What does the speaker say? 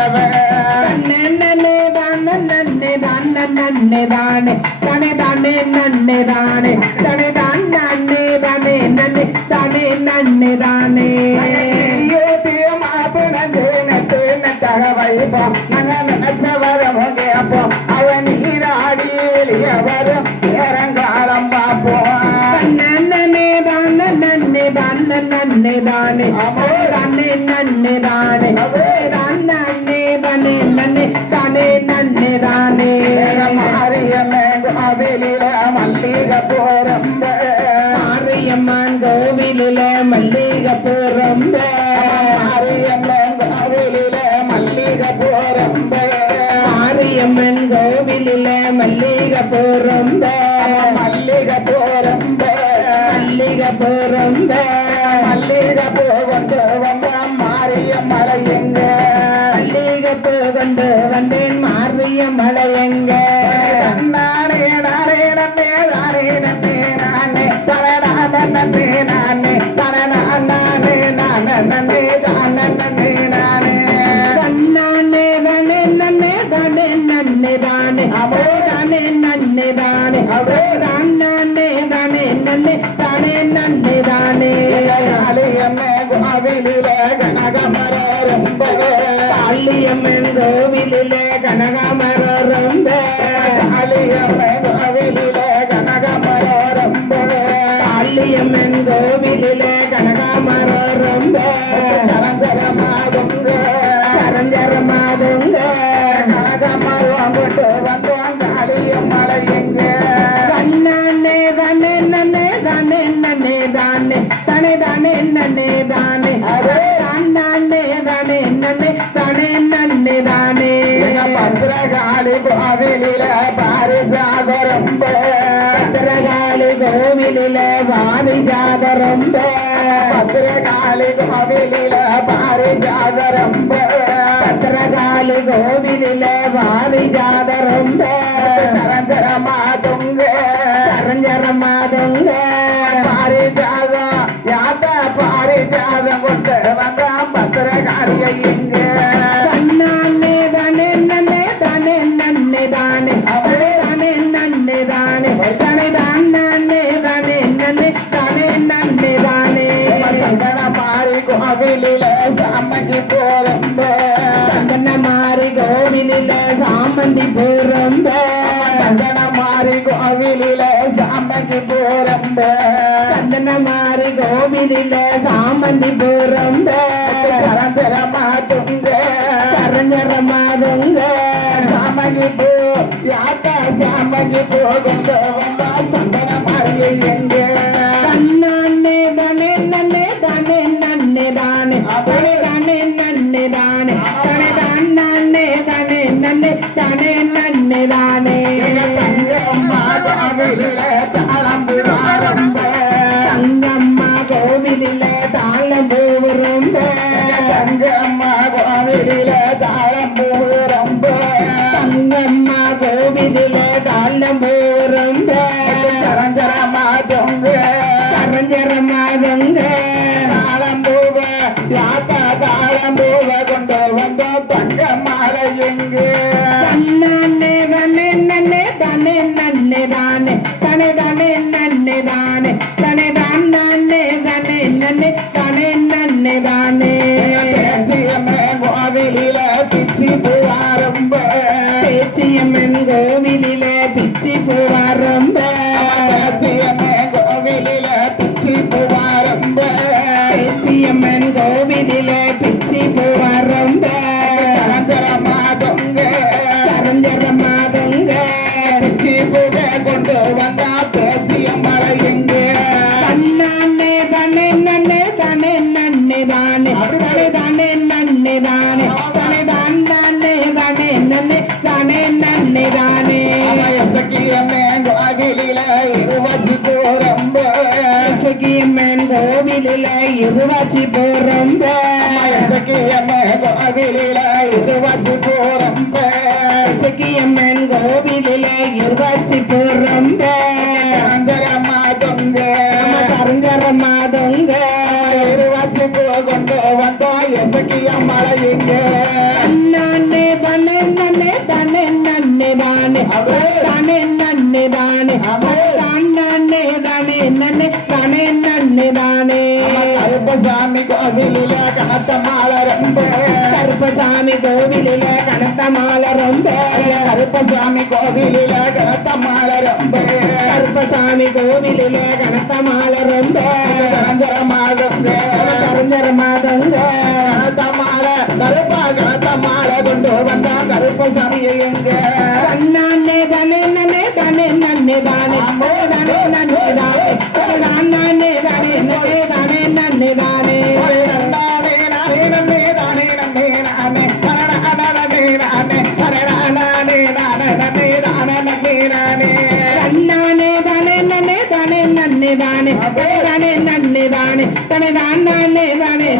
நன்னே தானே நன்னே தானே நன்னே தானே தானே தானே நன்னே தானே தானே தான் நன்னே தானே நன்னே தானே நன்னே தானே வைப்போம் நாங்க நினைச்ச வரமோ கேட்போம் அவன் நீராடி வெளியே வரும் நேரங்காலம் பார்ப்போம் நன்னே தானே நன்னே தானே நன்னே தானே நன்னே தானே நன்னே மாரியம்மேலில மல்லிகை போறம்ப மாரியம்மன் கோவிலில மல்லிகைப்பூ ரொம்ப மாரியம்மேலில மல்லிகை போறம்ப மாரியம்மன் கோவிலில மல்லிகைப்பூ ரொம்ப மல்லிகை போறம்ப மல்லிகைப்பூ ரொம்ப மல்லிகை போ கொண்டு வந்த மாரியம்மலை எங்க? மல்லிகைப்பூ கொண்டு வந்தேன் நன்னே தானே அவோ தான் நானே தானே நன்னே தானே நன்னே தானே. அலியம்மே கோவிலில கனகமர ரொம்ப காளியம்மன் கோவிலில கனகாமரம் கோவிலில பாரிஜாத ரொம்ப பத்திரகாளி கோவிலில வாரிஜாத ரொம்ப பத்திரகாளி கோவிலில பாரிஜாத ரொம்ப பத்திரகாளி கோவிலில வாரிஜாத ரொம்ப கரஞ்சரமா தொங்க சரஞ்சரமாதுங்க பாரிஜாதம் யாத்த பாரிஜாதம் கொண்டு வந்தான் பத்திரகாளியை எங்க கோவிலில சாமகி போறம்ப. சந்தன மாறி கோவிலில சாமந்தி பூரம்ப சந்தன மாறி கோவிலில சாமகி போறம்ப. சந்தன மாறி கோவிலில சாமந்தி பூரம்ப கரஞ்சரமா துங்க சரஞ்சரமாதுங்க சாமகி போ யாத்தா சாமகி போ சந்தன மாறியை எங்க தானே தானே தான் நானே தானே நன்னே தானே நன்னே தானே. தங்கம்மா கோவிலில தாளம் ரொம்ப தங்கம்மா கோவிலில தாளம் ரொம்ப தங்கம்மா கோவிலில தானே தானே தானே நன்னே தானே தானே தான் நானே தானே நன்னே தானே நன்னே தானே பேச்சியம்மே கோவிலில பிச்சி பூவாரம்ப. பேச்சியம்மன் கோவிலில பிச்சி பூவாரம்ப. பேச்சியம்மே கோவிலில பிச்சி பூவாரம்ப. பேச்சியம்மன் கோவிலில பிச்சி இருவாச்சி போறம்ப சக்கியம்மே கோவிலில இருவச்சி போறம்ப சகியம்மன் கோவிலில இருவாச்சி போறம்ப கரஞ்சரமா தொங்க சரஞ்சரமாதங்க இருவச்சி போ கொண்டு வந்தோம் எசக்கிய மலை எங்க அண்ணா தானே தானே நன்னே தானே தானே தானே நன்னே தானே நன்னே தானே கருப்பசாமி கோவிலில கனத்த மாலை ரொம்ப கருப்பசாமி கோவிலில கனத்த மாலை ரொம்ப கருப்பசாமி கோவிலில கனத்த மாலை ரொம்ப கருப்பசாமி கோவிலில கனத்த மாலை ரொம்ப கரஞ்சர மாதங்க கரஞ்சர மாதங்க கனத்த மாலை கருப்பா கனத்த மாலை கொண்டு வந்தா கருப்பசாமியை எங்க அண்ணாண்ணே தானே நன்னே தானே நன்னே தானே தானே நன்னே தானே தானே தானே நன்னே தானே நன்னே தானே நானே நானே நன்னே நானே நன்னே நானே நானே நானே நானே நானே நன்னே நானே நன்னே நானே. தன்னானே தானே நன்னே தானே நன்னே தானே தானே நன்னே தானே தானே தானே.